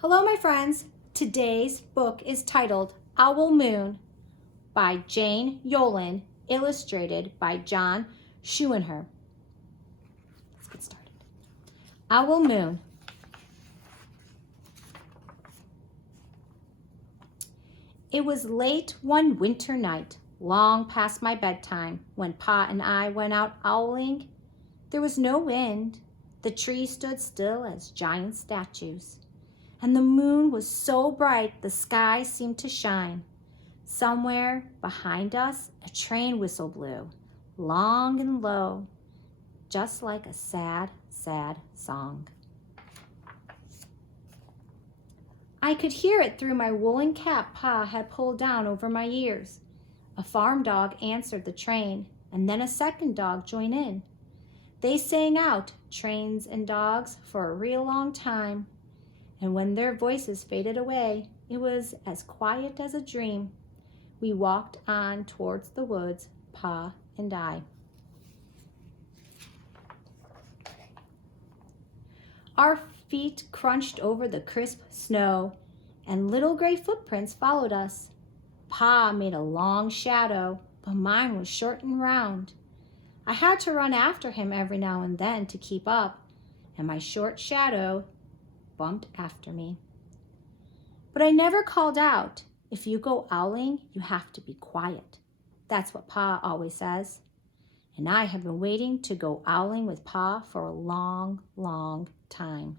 Hello, my friends. Today's book is titled Owl Moon by Jane Yolen, illustrated by John Schuenher. Let's get started. Owl Moon. It was late one winter night, long past my bedtime, when Pa and I went out owling. There was no wind. The trees stood still as giant statues. And the moon was so bright the sky seemed to shine. Somewhere behind us, a train whistle blew, long and low, just like a sad, sad song. I could hear it through my woolen cap Pa had pulled down over my ears. A farm dog answered the train, and then a second dog joined in. They sang out, trains and dogs, for a real long time. And when their voices faded away, it was as quiet as a dream. We walked on towards the woods, Pa and I. Our feet crunched over the crisp snow, and little gray footprints followed us. Pa made a long shadow, but mine was short and round. I had to run after him every now and then to keep up, and my short shadow bumped after me. But I never called out. If you go owling, you have to be quiet. That's what Pa always says. And I have been waiting to go owling with Pa for a long, long time.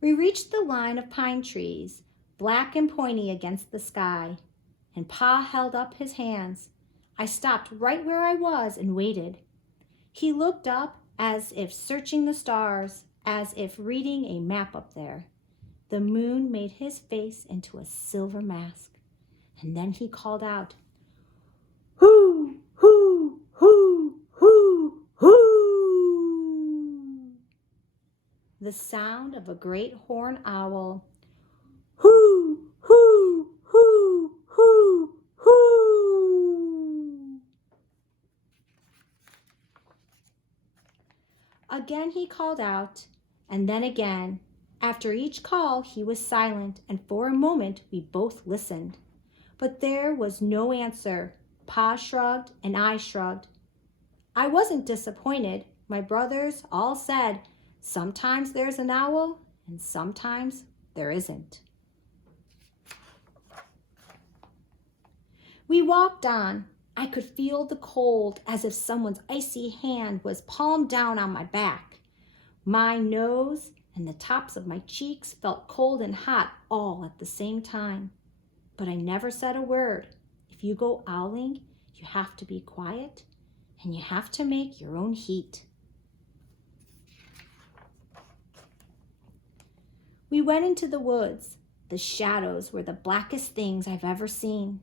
We reached the line of pine trees, black and pointy against the sky, and Pa held up his hands. I stopped right where I was and waited. He looked up as if searching the stars, as if reading a map up there. The moon made his face into a silver mask, and then he called out, "Hoo, hoo, hoo, hoo, hoo." The sound of a great horned owl. Hoo, hoo, hoo, hoo, hoo. Again he called out, and then again. After each call, he was silent, and for a moment we both listened. But there was no answer. Pa shrugged, and I shrugged. I wasn't disappointed. My brothers all said, sometimes there's an owl, and sometimes there isn't. We walked on. I could feel the cold, as if someone's icy hand was palmed down on my back. My nose and the tops of my cheeks felt cold and hot all at the same time. But I never said a word. If you go owling, you have to be quiet, and you have to make your own heat. We went into the woods. The shadows were the blackest things I've ever seen.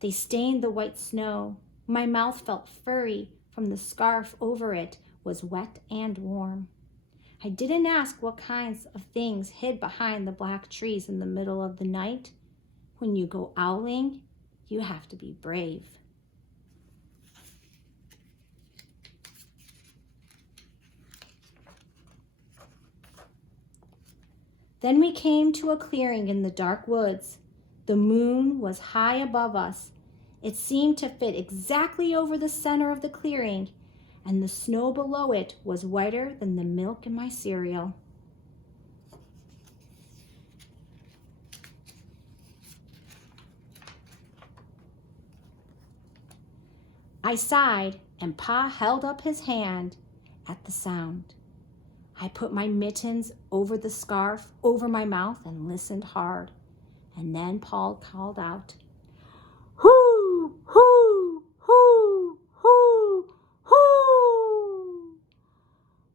They stained the white snow. My mouth felt furry from the scarf over it was wet and warm. I didn't ask what kinds of things hid behind the black trees in the middle of the night. When you go owling, you have to be brave. Then we came to a clearing in the dark woods. The moon was high above us. It seemed to fit exactly over the center of the clearing, and the snow below it was whiter than the milk in my cereal. I sighed, and Pa held up his hand at the sound. I put my mittens over the scarf, over my mouth, and listened hard. And then Paul called out, "Hoo, hoo, hoo, hoo, hoo, hoo,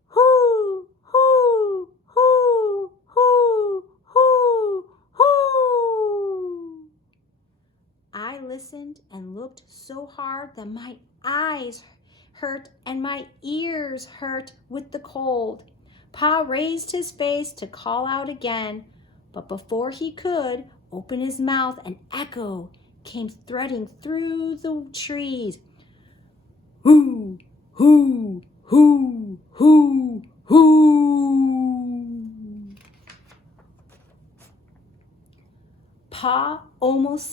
hoo, hoo, hoo, hoo, hoo." I listened and looked so hard that my eyes hurt and my ears hurt with the cold. Pa raised his face to call out again, but before he could open his mouth, an echo came threading through the trees. "Hoo, hoo, hoo, hoo, hoo."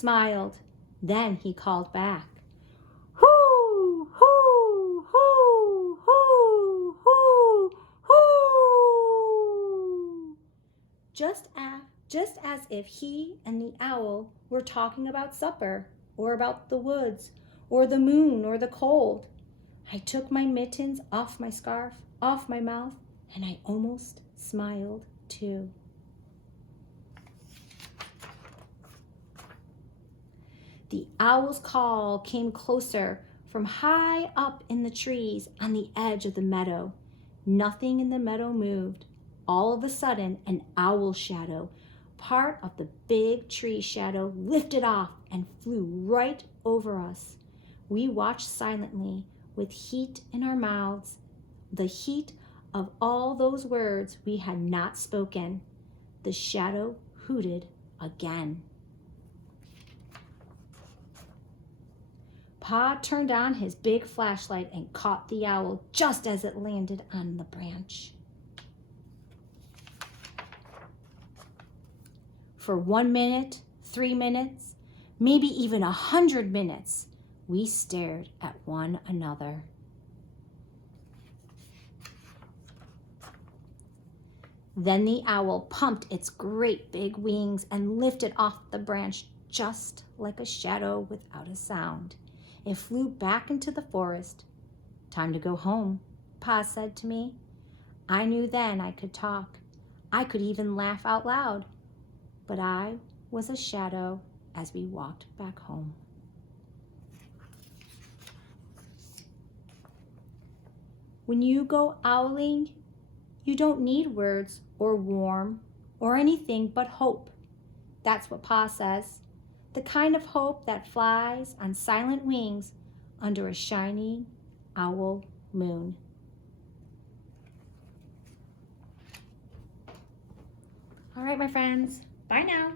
smiled. Then he called back, "Hoo, hoo, hoo, hoo, hoo, hoo." Just as if he and the owl were talking about supper, or about the woods, or the moon, or the cold. I took my mittens off my scarf, off my mouth, and I almost smiled too. The owl's call came closer from high up in the trees on the edge of the meadow. Nothing in the meadow moved. All of a sudden, an owl shadow, part of the big tree shadow, lifted off and flew right over us. We watched silently with heat in our mouths, the heat of all those words we had not spoken. The shadow hooted again. Pa turned on his big flashlight and caught the owl just as it landed on the branch. For 1 minute, 3 minutes, maybe even 100 minutes, we stared at one another. Then the owl pumped its great big wings and lifted off the branch just like a shadow without a sound. It flew back into the forest. "Time to go home," Pa said to me. I knew then I could talk. I could even laugh out loud. But I was a shadow as we walked back home. When you go owling, you don't need words or warm or anything but hope. That's what Pa says. The kind of hope that flies on silent wings under a shining owl moon. All right, my friends. Bye now.